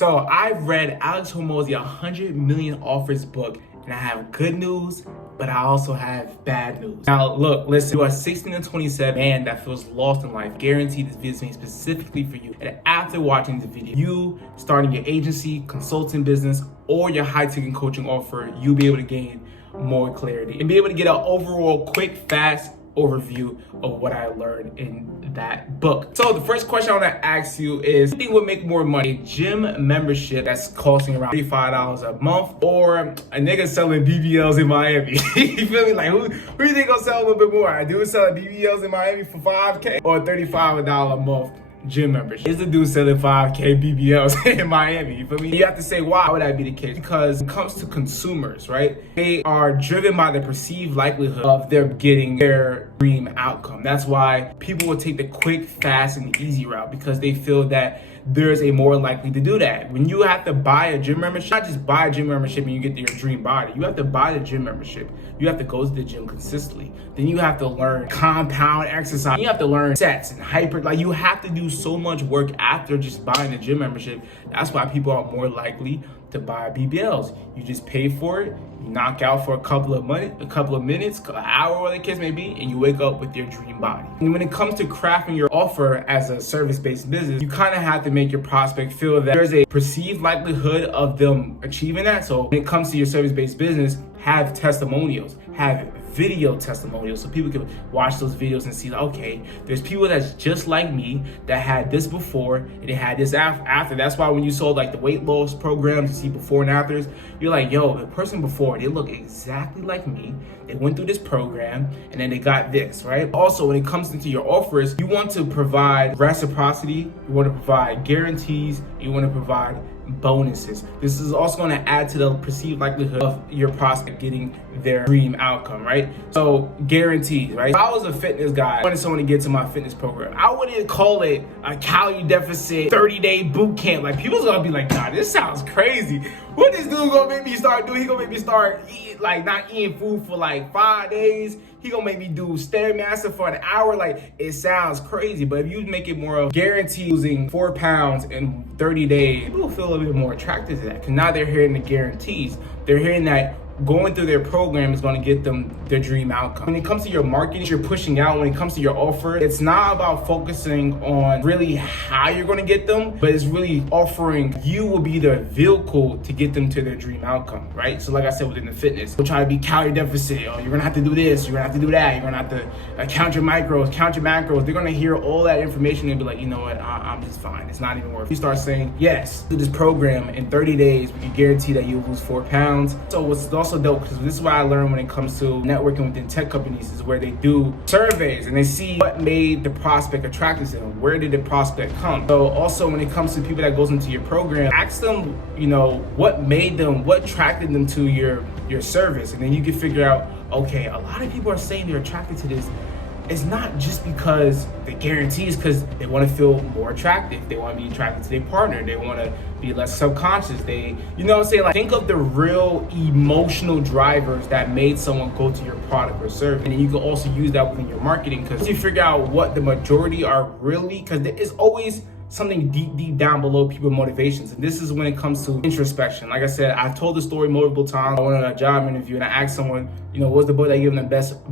So I've read Alex Homorzi 100 Million Offers book, and I have good news, but I also have bad news. Now look, listen, you are 16 to 27 man that feels lost in life. Guaranteed this video is made specifically for you. And after watching this video, you starting your agency, consulting business, or your high-ticket coaching offer, you'll be able to gain more clarity and be able to get an overall quick, fast overview of what I learned in that book. So the first question I want to ask you is, who do you think would make more money? A gym membership that's costing around $35 a month, or a nigga selling BBLs in Miami? You feel me? Like, who do you think gonna sell a little bit more? A dude selling BBLs in Miami for $5K, or $35 a month gym membership? Is the dude selling $5K BBLs in Miami? You feel me? You have to say, why would that be the case? Because when it comes to consumers, right? They are driven by the perceived likelihood of them getting their dream outcome. That's why people will take the quick, fast, and easy route, because they feel that there's a more likely to do that. When you have to buy a gym membership, not just buy a gym membership and you get your dream body. You have to buy the gym membership. You have to go to the gym consistently. Then you have to learn compound exercise. You have to learn sets and hyper. Like, you have to do so much work after just buying the gym membership. That's why people are more likely to buy BBLs. You just pay for it, you knock out for a couple of minutes, an hour, whatever the case may be, and you wake up with your dream body. And when it comes to crafting your offer as a service-based business, you kind of have to make your prospect feel that there's a perceived likelihood of them achieving that. So when it comes to your service-based business, have testimonials, have video testimonials, so people can watch those videos and see, okay, there's people that's just like me that had this before and they had this after. That's why when you saw like the weight loss programs, you see before and afters, you're like, yo, the person before, they look exactly like me. They went through this program and then they got this, right? Also, when it comes into your offers, you want to provide reciprocity, you want to provide guarantees, you want to provide bonuses. This is also going to add to the perceived likelihood of your prospect getting their dream outcome, right? So guarantees, right? If I was a fitness guy, I wanted someone to get to my fitness program, I wouldn't call it a calorie deficit 30-day boot camp. Like, people's gonna be like, nah, this sounds crazy. What this dude gonna make me start doing? He gonna make me start eating, like, not eating food for like 5 days. He gonna make me do Stairmaster for an hour. Like, it sounds crazy, but if you make it more of guaranteed losing 4 pounds in 30 days, people feel a little bit more attracted to that, because now they're hearing the guarantees. They're hearing that going through their program is going to get them their dream outcome. When it comes to your marketing, you're pushing out, when it comes to your offer, it's not about focusing on really how you're going to get them, but it's really offering you will be the vehicle to get them to their dream outcome, right? So like I said, within the fitness, we'll try to be calorie deficit. Oh, you're going to have to do this, you're going to have to do that, you're going to have to count your micros, count your macros. They're going to hear all that information and be like, you know what, I'm just fine. It's not even worth it. You start saying, yes, do this program in 30 days, we can guarantee that you'll lose 4 pounds. So what's also dope, because this is what I learned when it comes to networking within tech companies, is where they do surveys and they see what made the prospect attracted to them. Where did the prospect come? So also when it comes to people that goes into your program, ask them, you know, what made them, what attracted them to your service, and then you can figure out, okay, a lot of people are saying they're attracted to this. It's not just because the guarantees, because they want to feel more attractive. They want to be attracted to their partner. They want to be less subconscious. They, you know what I'm saying? Like, think of the real emotional drivers that made someone go to your product or service. And then you can also use that within your marketing, because you figure out what the majority are really, because there is always something deep down below people's motivations. And this is when it comes to introspection. Like I said, I've told the story multiple times. I went on a job interview and I asked someone, you know, what's the book that gave him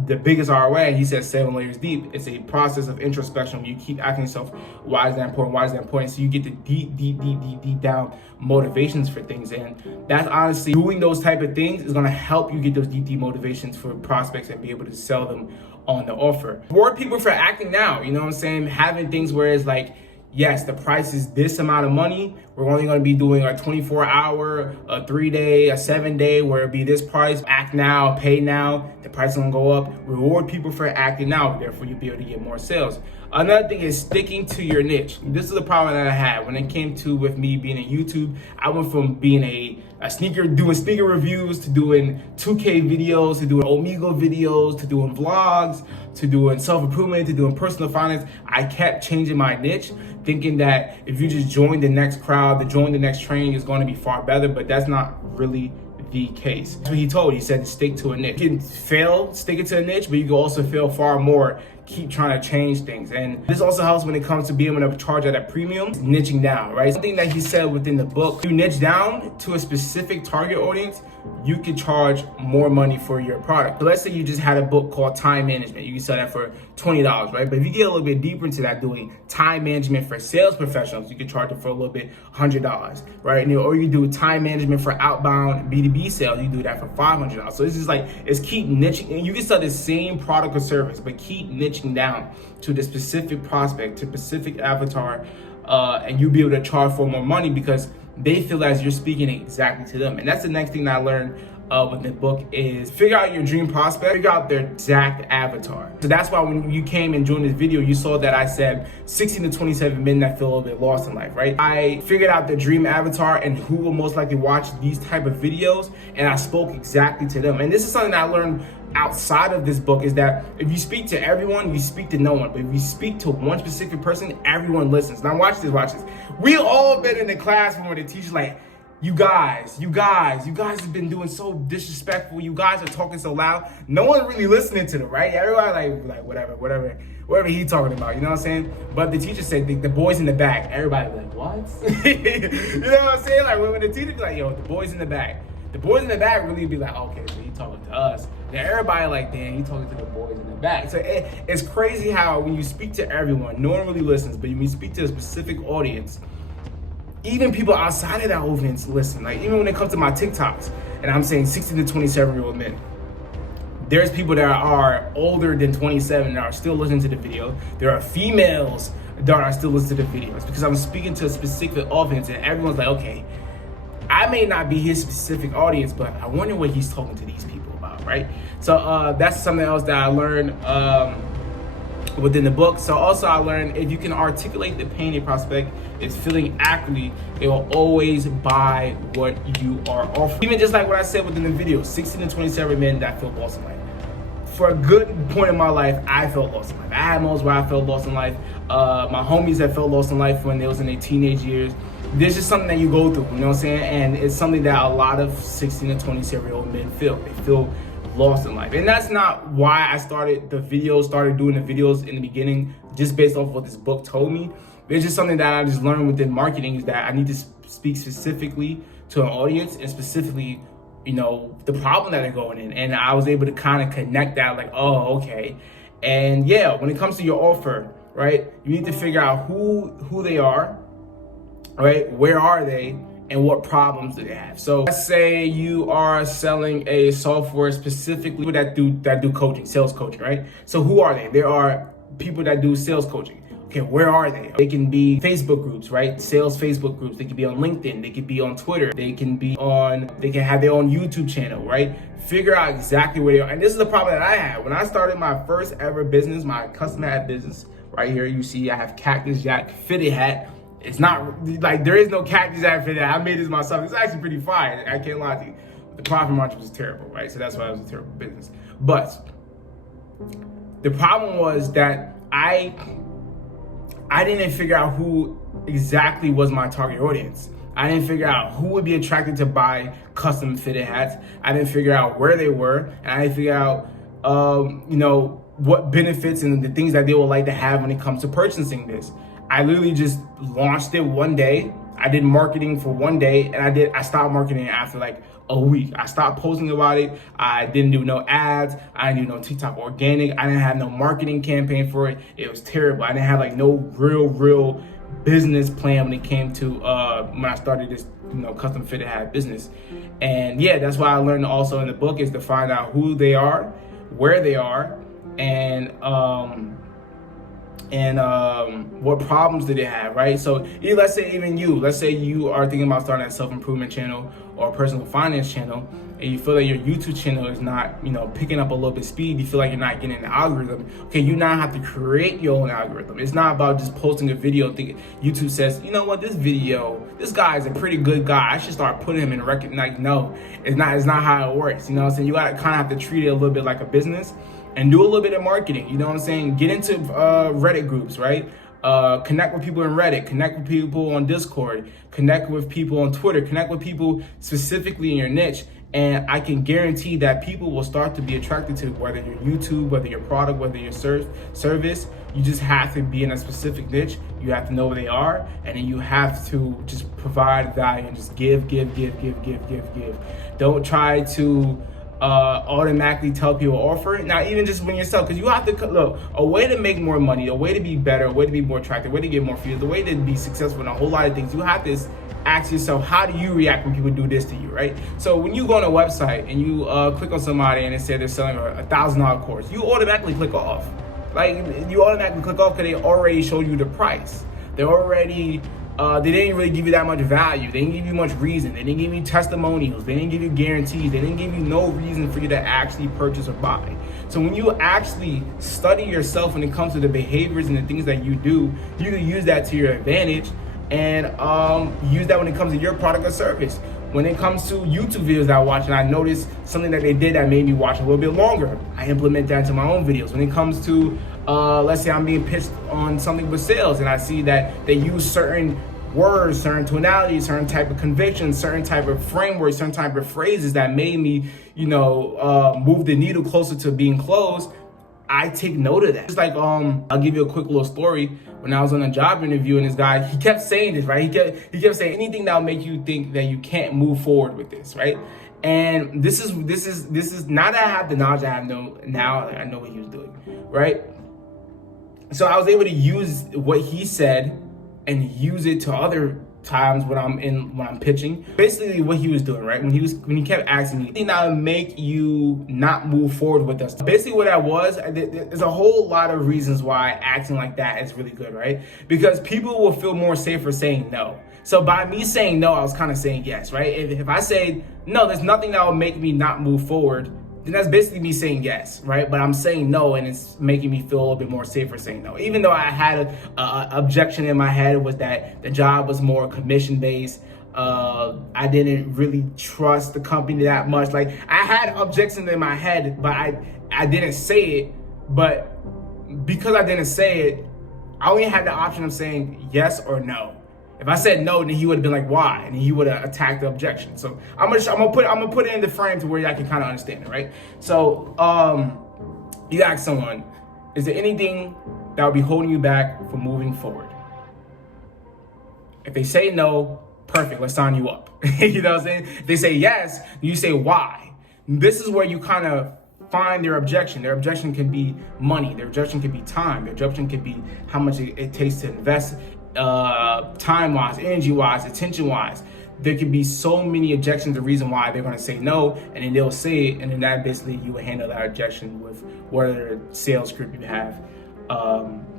the biggest ROI? And he said 7 layers deep. It's a process of introspection where you keep asking yourself, why is that important? Why is that important? So you get the deep down motivations for things. And that's honestly, doing those type of things is gonna help you get those deep motivations for prospects and be able to sell them on the offer. Reward people for acting now, you know what I'm saying? Having things where it's like, yes, the price is this amount of money. We're only going to be doing a 24-hour, a 3-day, a 7-day, where it'll be this price. Act now, pay now. The price is going to go up. Reward people for acting now. Therefore, you'll be able to get more sales. Another thing is sticking to your niche. This is the problem that I had when it came to with me being a YouTube. I went from being doing sneaker reviews, to doing 2K videos, to doing Omegle videos, to doing vlogs, to doing self-improvement, to doing personal finance. I kept changing my niche, thinking that if you just join the next crowd, to join the next train is going to be far better, but that's not really the case. That's what he told. He said, stick to a niche. You can fail sticking to a niche, but you can also fail far more keep trying to change things. And this also helps when it comes to being able to charge at a premium, niching down, right? Something that he said within the book, you niche down to a specific target audience, you can charge more money for your product. So let's say you just had a book called Time Management. You can sell that for $20, right? But if you get a little bit deeper into that, doing time management for sales professionals, you can charge it for a little bit, $100, right? And, or you do time management for outbound B2B sales, you do that for $500. So it's just like, it's keep niching, and you can sell the same product or service, but keep niching down to the specific prospect, to specific avatar, and you'll be able to charge for more money because they feel as you're speaking exactly to them. And that's the next thing that I learned with the book is figure out your dream prospect, figure out their exact avatar. So that's why when you came and joined this video, you saw that I said 16 to 27 men that feel a little bit lost in life, right? I figured out the dream avatar and who will most likely watch these type of videos, and I spoke exactly to them. And this is something that I learned outside of this book, is that if you speak to everyone, you speak to no one. But if you speak to one specific person, everyone listens. Now watch this. We all been in the classroom where the teacher's like, you guys have been doing so disrespectful. You guys are talking so loud. No one really listening to them, right? Everybody like whatever he talking about, you know what I'm saying? But the teacher said the boys in the back. Everybody like, what? You know what I'm saying? Like when the teacher be like, yo, the boys in the back. The boys in the back really be like, okay, so he talking to us. Then everybody like, damn, he talking to the boys in the back. So it's crazy how when you speak to everyone, no one really listens. But when you speak to a specific audience, even people outside of that audience listen. Like even when it comes to my TikToks, and I'm saying 16 to 27-year-old men, there's people that are older than 27 that are still listening to the video. There are females that are still listening to the videos because I'm speaking to a specific audience, and everyone's like, okay, I may not be his specific audience, but I wonder what he's talking to these people about, right? So that's something else that I learned within the book. So also I learned if you can articulate the pain a prospect is feeling accurately, they will always buy what you are offering. Even just like what I said within the video, 16 to 27 men that feel lost in life. For a good point in my life, I felt lost in life. I had moments where I felt lost in life. My homies that felt lost in life when they was in their teenage years. This is something that you go through, you know what I'm saying? And it's something that a lot of 16 to 27-year-old men feel. They feel lost in life. And that's not why I started doing the videos in the beginning, just based off what this book told me. It's just something that I just learned within marketing, is that I need to speak specifically to an audience and specifically, you know, the problem that they're going in. And I was able to kind of connect that, like, oh, okay. And yeah, when it comes to your offer, right, you need to figure out who they are, right? Where are they? And what problems do they have? So let's say you are selling a software specifically that do coaching, sales coaching, right? So who are they? There are people that do sales coaching. Okay, where are they? They can be Facebook groups, right? Sales Facebook groups. They can be on LinkedIn. They can be on Twitter. They can have their own YouTube channel, right? Figure out exactly where they are. And this is the problem that I had. When I started my first ever business, my custom hat business, right here, you see I have Cactus Jack fitted hat. It's not like there is no Cactus Jack fitted hat. I made this myself. It's actually pretty fire. I can't lie to you. The profit margin was terrible, right? So that's why it was a terrible business. But the problem was that I didn't figure out who exactly was my target audience. I didn't figure out who would be attracted to buy custom fitted hats. I didn't figure out where they were, and I didn't figure out, what benefits and the things that they would like to have when it comes to purchasing this. I literally just launched it one day. I did marketing for one day, and I stopped marketing after like a week. I stopped posting about it. I didn't do no ads. I didn't do no TikTok organic. I didn't have no marketing campaign for it. It was terrible. I didn't have like no real business plan when it came to when I started this, custom fitted hat business. And yeah, that's why I learned also in the book is to find out who they are, where they are, and what problems do they have, right? So let's say you are thinking about starting a self-improvement channel or a personal finance channel, and you feel that your YouTube channel is not, picking up a little bit speed, you feel like you're not getting the algorithm. Okay, you now have to create your own algorithm. It's not about just posting a video thinking YouTube says, you know what, this guy is a pretty good guy, I should start putting him in record. Like, no, it's not how it works. You know what I'm saying? You gotta kind of have to treat it a little bit like a business and do a little bit of marketing. You know what I'm saying? Get into Reddit groups, right? Connect with people in Reddit, connect with people on Discord, connect with people on Twitter, connect with people specifically in your niche, And I can guarantee that people will start to be attracted to whether your YouTube, whether your product, whether your service. You just have to be in a specific niche. You have to know where they are, and then you have to just provide value and just give. Don't try to automatically tell people offer it. Now, even just when yourself, because you have to look, a way to make more money, a way to be better, a way to be more attractive, a way to get more views, the way to be successful in a whole lot of things, you have to ask yourself, how do you react when people do this to you, right? So when you go on a website and you click on somebody and they say they're selling a $1,000 course, you automatically click off. Like, you automatically click off because they already showed you the price. They already they didn't really give you that much value. They didn't give you much reason. They didn't give you testimonials. They didn't give you guarantees. They didn't give you no reason for you to actually purchase or buy. So when you actually study yourself when it comes to the behaviors and the things that you do, you can use that to your advantage and use that when it comes to your product or service. When it comes to YouTube videos that I watch and I notice something that they did that made me watch a little bit longer, I implement that into my own videos. When it comes to, let's say I'm being pitched on something with sales and I see that they use certain words, certain tonalities, certain type of convictions, certain type of frameworks, certain type of phrases that made me, move the needle closer to being closed, I take note of that. It's like, I'll give you a quick little story. When I was on a job interview and this guy, he kept saying this, right? He kept saying anything that'll make you think that you can't move forward with this, right? And this is now that I have the knowledge I have now I know what he was doing, right? So I was able to use what he said and use it to other times when I'm pitching. Basically what he was doing, right? When he kept asking me, anything that would make you not move forward with us. Basically what that was, there's a whole lot of reasons why acting like that is really good, right? Because people will feel more safer saying no. So by me saying no, I was kind of saying yes, right? If I say no, there's nothing that will make me not move forward, then that's basically me saying yes, right? But I'm saying no, and it's making me feel a little bit more safer saying no. Even though I had a objection in my head, was that the job was more commission-based. I didn't really trust the company that much. Like, I had objections in my head, but I didn't say it. But because I didn't say it, I only had the option of saying yes or no. If I said no, then he would have been like, why? And he would have attacked the objection. So I'm gonna put it in the frame to where y'all can kind of understand it, right? So you ask someone, is there anything that will be holding you back from moving forward? If they say no, perfect, let's sign you up. You know what I'm saying? If they say yes, you say why. This is where you kind of find their objection. Their objection can be money. Their objection can be time. Their objection can be how much it takes to invest time-wise, energy-wise, attention-wise. There could be so many objections, the reason why they're going to say no, and then they'll say it, and then that basically you will handle that objection with whatever sales script you have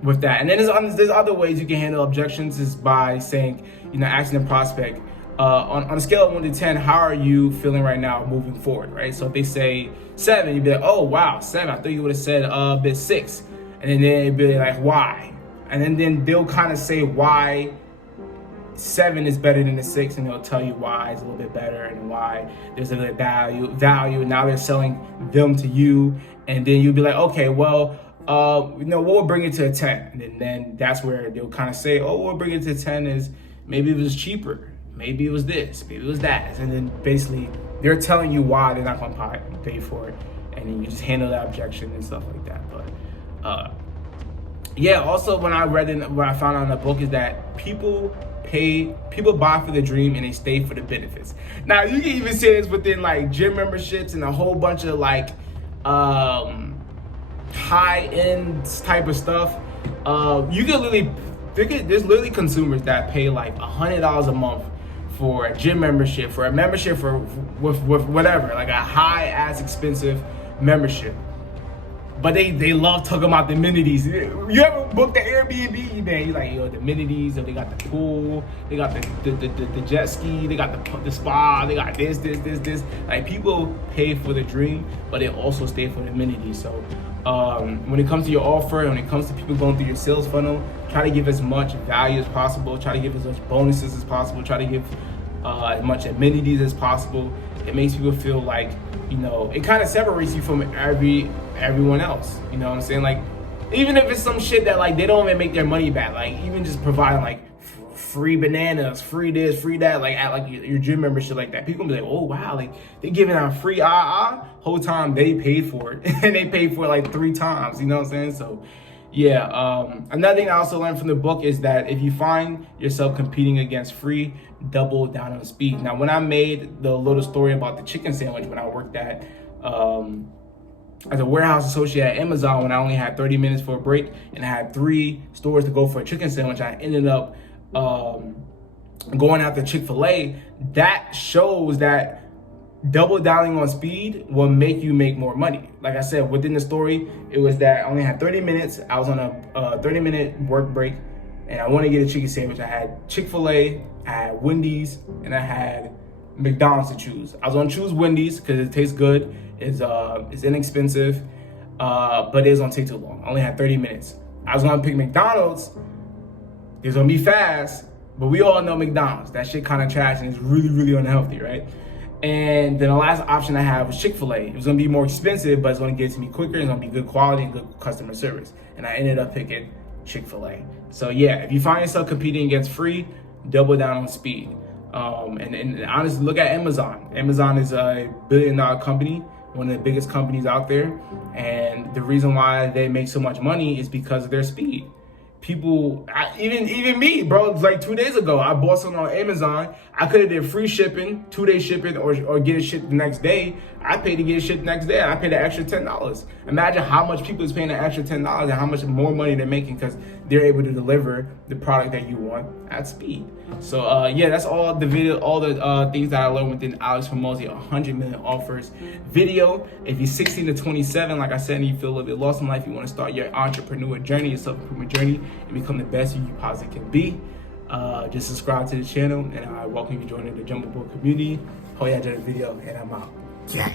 with that. And then there's other ways you can handle objections is by saying, asking the prospect, on a scale of 1 to 10, how are you feeling right now moving forward, right? So if they say 7, you'd be like, oh, wow, 7. I thought you would have said a bit 6. And then they'd be like, why? And then they'll kind of say why 7 is better than the 6, and they'll tell you why it's a little bit better and why there's a little value. Now they're selling them to you, and then you'll be like, okay, well, we'll bring it to a 10. And then that's where they'll kind of say, oh, we'll bring it to 10 is maybe it was cheaper, maybe it was this, maybe it was that. And then basically they're telling you why they're not going to pay for it, and then you just handle that objection and stuff like that. But yeah, also what I found out in the book is that people buy for the dream and they stay for the benefits. Now you can even see this within like gym memberships and a whole bunch of like high end type of stuff. There's literally consumers that pay like $100 a month for a gym membership, for a membership with whatever, like a high ass expensive membership. But they love talking about the amenities. You ever booked the Airbnb, man? You're like, the amenities, they got the pool, they got the jet ski, they got the spa, they got this. Like, people pay for the dream, but they also stay for the amenities. So when it comes to your offer, when it comes to people going through your sales funnel, try to give as much value as possible, try to give as much bonuses as possible, try to give as much amenities as possible. It makes people feel like, it kind of separates you from everyone else. You know what I'm saying? Like, even if it's some shit that like they don't even make their money back, like even just providing like free bananas, free this, free that, like at like your gym membership like that. People gonna be like, oh wow, like they giving out free whole time they paid for it. And they paid for it like 3 times, you know what I'm saying? So yeah, another thing I also learned from the book is that if you find yourself competing against free, double down on speed. Now, when I made the little story about the chicken sandwich when I worked at as a warehouse associate at Amazon, when I only had 30 minutes for a break and I had 3 stores to go for a chicken sandwich, I ended up going after Chick-fil-A. That shows that double downing on speed will make you make more money. Like I said, within the story, it was that I only had 30 minutes. I was on a 30-minute work break and I wanted to get a chicken sandwich. I had Chick-fil-A, I had Wendy's, and I had McDonald's to choose. I was gonna choose Wendy's because it tastes good, it's inexpensive, but it's gonna take too long. I only had 30 minutes. I was gonna pick McDonald's. It's gonna be fast, but we all know McDonald's. That shit kind of trash and it's really, really unhealthy, right? And then the last option I had was Chick-fil-A. It was gonna be more expensive, but it's gonna get to me quicker. It's gonna be good quality and good customer service. And I ended up picking Chick-fil-A. So yeah, if you find yourself competing against free, double down on speed. And honestly, look at Amazon. Amazon is a billion-dollar company, one of the biggest companies out there. And the reason why they make so much money is because of their speed. People, even me, bro, like 2 days ago, I bought something on Amazon. I could have did free shipping, 2-day shipping, or get it shipped the next day. I paid to get it shipped the next day, and I paid an extra $10. Imagine how much people is paying an extra $10 and how much more money they're making because they're able to deliver the product that you want at speed. So yeah, that's all the video, all the things that I learned within Alex Homorzi 100 million offers video. If you're 16 to 27, like I said, and you feel a little bit lost in life, you want to start your entrepreneur journey, your self-improvement journey, and become the best you possibly can be, just subscribe to the channel, and I welcome you to join the Jumbo Book community. Hope you enjoyed the video, and I'm out. Yeah.